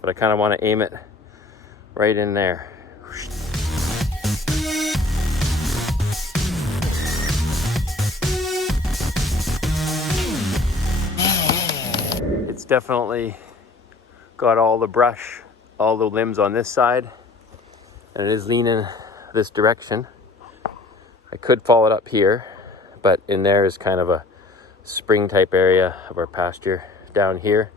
but I kind of want to aim it right in there. It's definitely got all the brush, all the limbs on this side, and it is leaning this direction. I could follow it up here, but in there is kind of a spring type area of our pasture. Down here,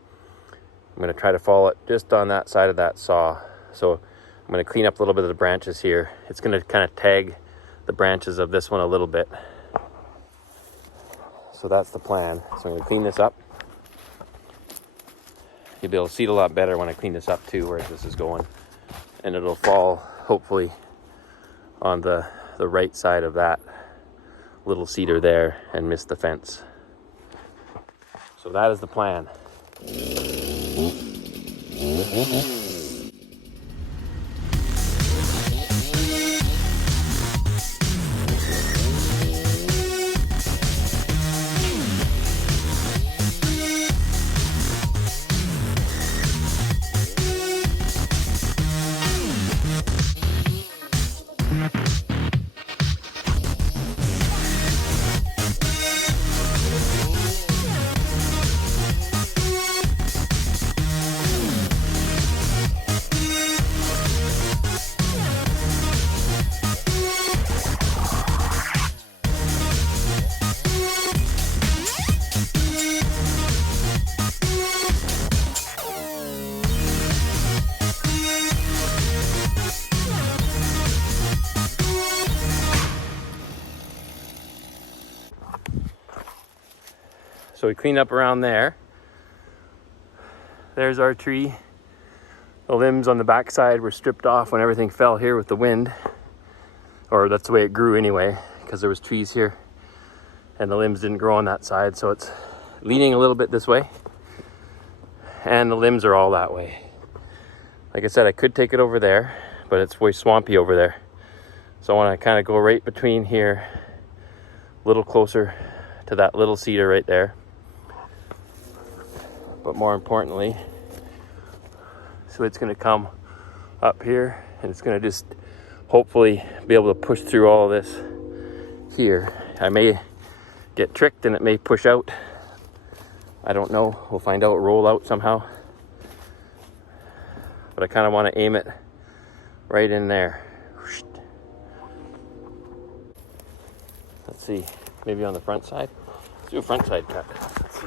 I'm going to try to follow it just on that side of that saw. So I'm going to clean up a little bit of the branches here. It's going to kind of tag the branches of this one a little bit. So that's the plan. So I'm going to clean this up. You'll be able to see it a lot better when I clean this up too, where this is going. And it'll fall, hopefully, on the right side of that little cedar there and miss the fence. So that is the plan. So we cleaned up around there. There's our tree. The limbs on the backside were stripped off when everything fell here with the wind. Or that's the way it grew anyway, because there was trees here and the limbs didn't grow on that side. So it's leaning a little bit this way and the limbs are all that way. Like I said, I could take it over there, but it's way swampy over there. So I want to kind of go right between here, a little closer to that little cedar right there. But more importantly, so it's going to come up here and it's going to just hopefully be able to push through all of this here. I may get tricked and it may push out. I don't know. We'll find out. Roll out somehow. But I kind of want to aim it right in there. Let's see. Maybe on the front side. Let's do a front side cut. Let's see.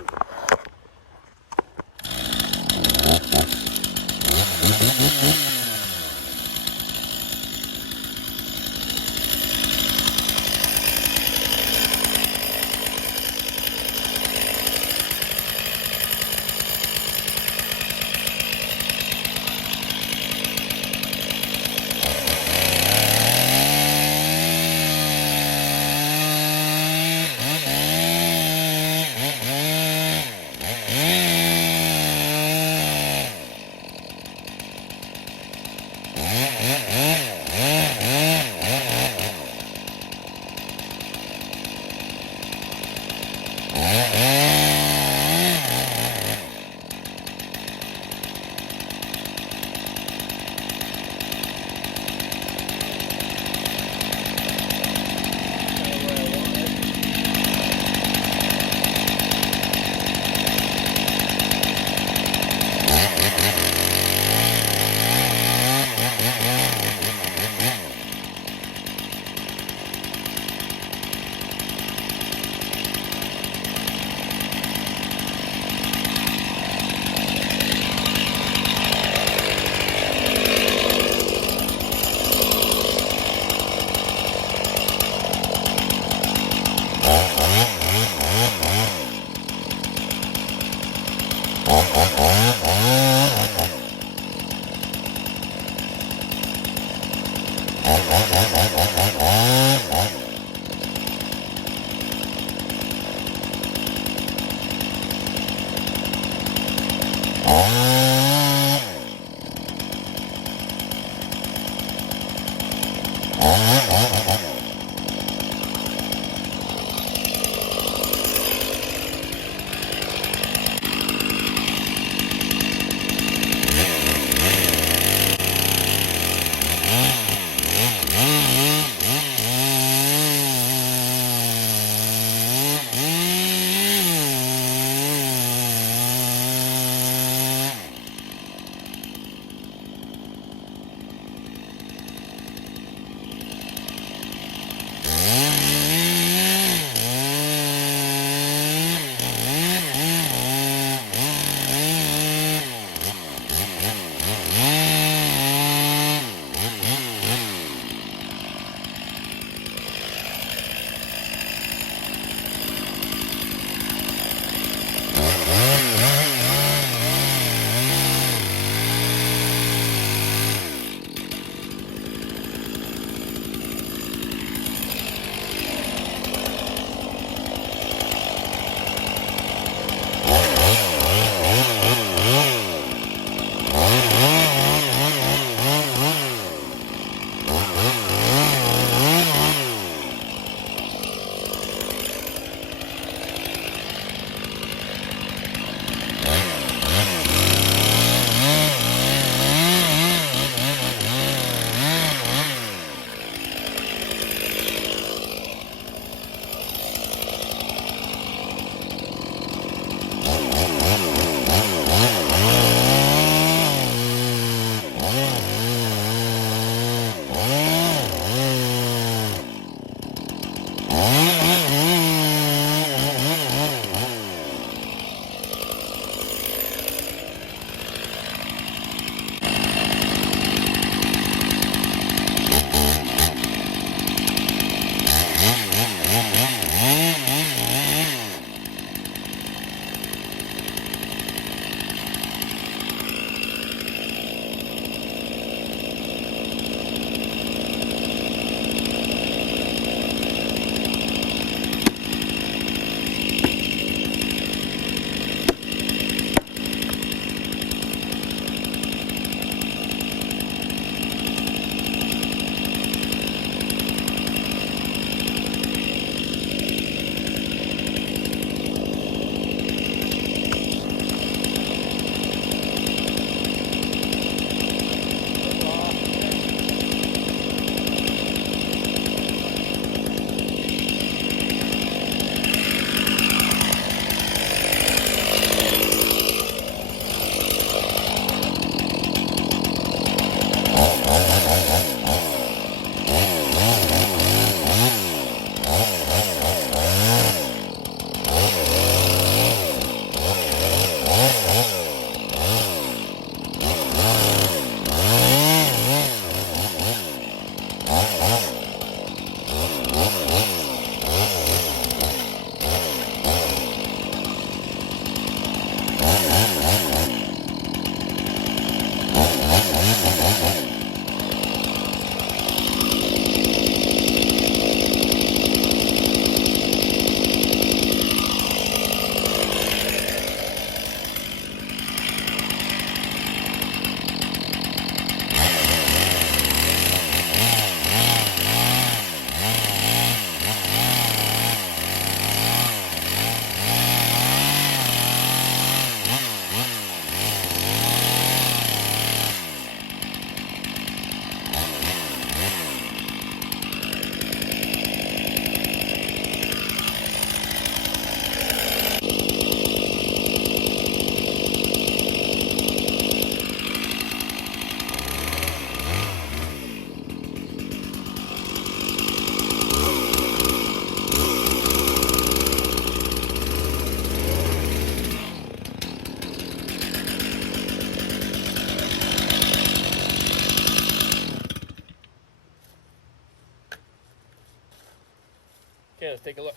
let's take a look.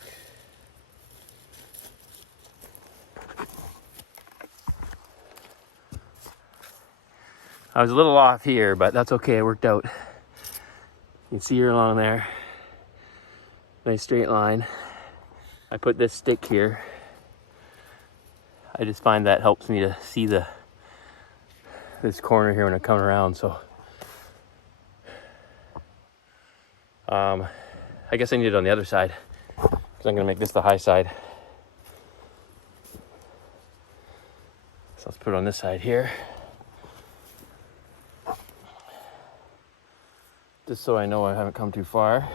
I was a little off here, but that's okay, it worked out. You can see her along there. Nice straight line. I put this stick here. I just find that helps me to see this corner here when I come around, so. I guess I need it on the other side, because I'm gonna make this the high side. So let's put it on this side here. Just so I know I haven't come too far.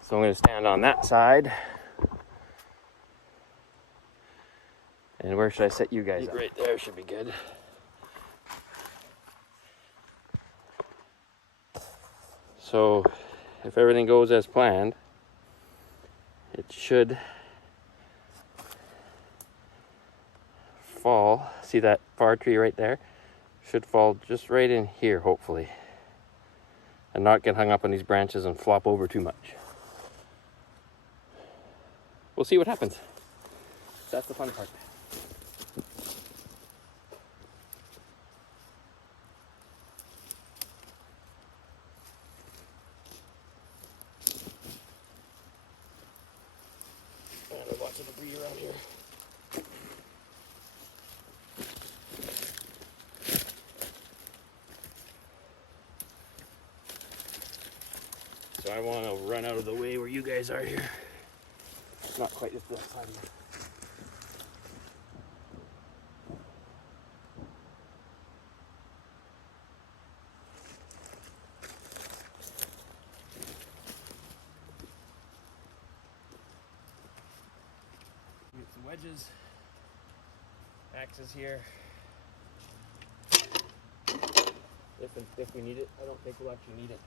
So I'm gonna stand on that side. And where should I set you guys up? Right there should be good. So if everything goes as planned, it should fall. See that far tree right there? Should fall just right in here, hopefully. And not get hung up on these branches and flop over too much. We'll see what happens. That's the fun part. There's lots of debris around here. So I want to run out of the way where you guys are here. Not quite just that side here. Get some wedges, axes here. If we need it, I don't think we'll actually need it.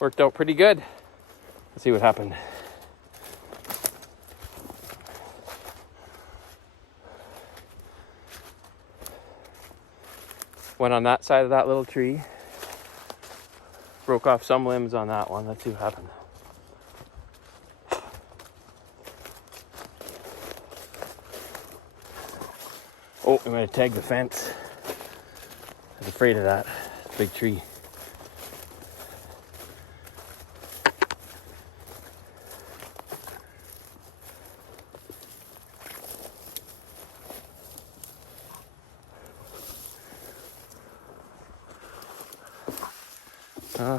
Worked out pretty good. Let's see what happened. Went on that side of that little tree. Broke off some limbs on that one. Let's see what happened. Oh, I'm gonna tag the fence. I was afraid of that. It's a big tree.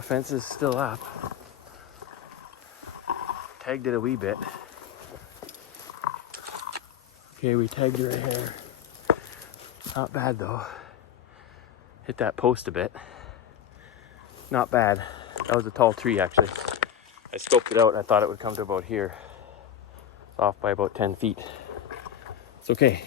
Fence is still up. Tagged it a wee bit. Okay, we tagged it right here. Not bad though. Hit that post a bit. Not bad. That was a tall tree actually. I scoped it out and I thought it would come to about here. It's off by about 10 feet. It's okay.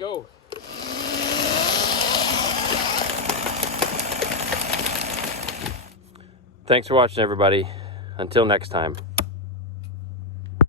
Go. Thanks for watching, everybody. Until next time.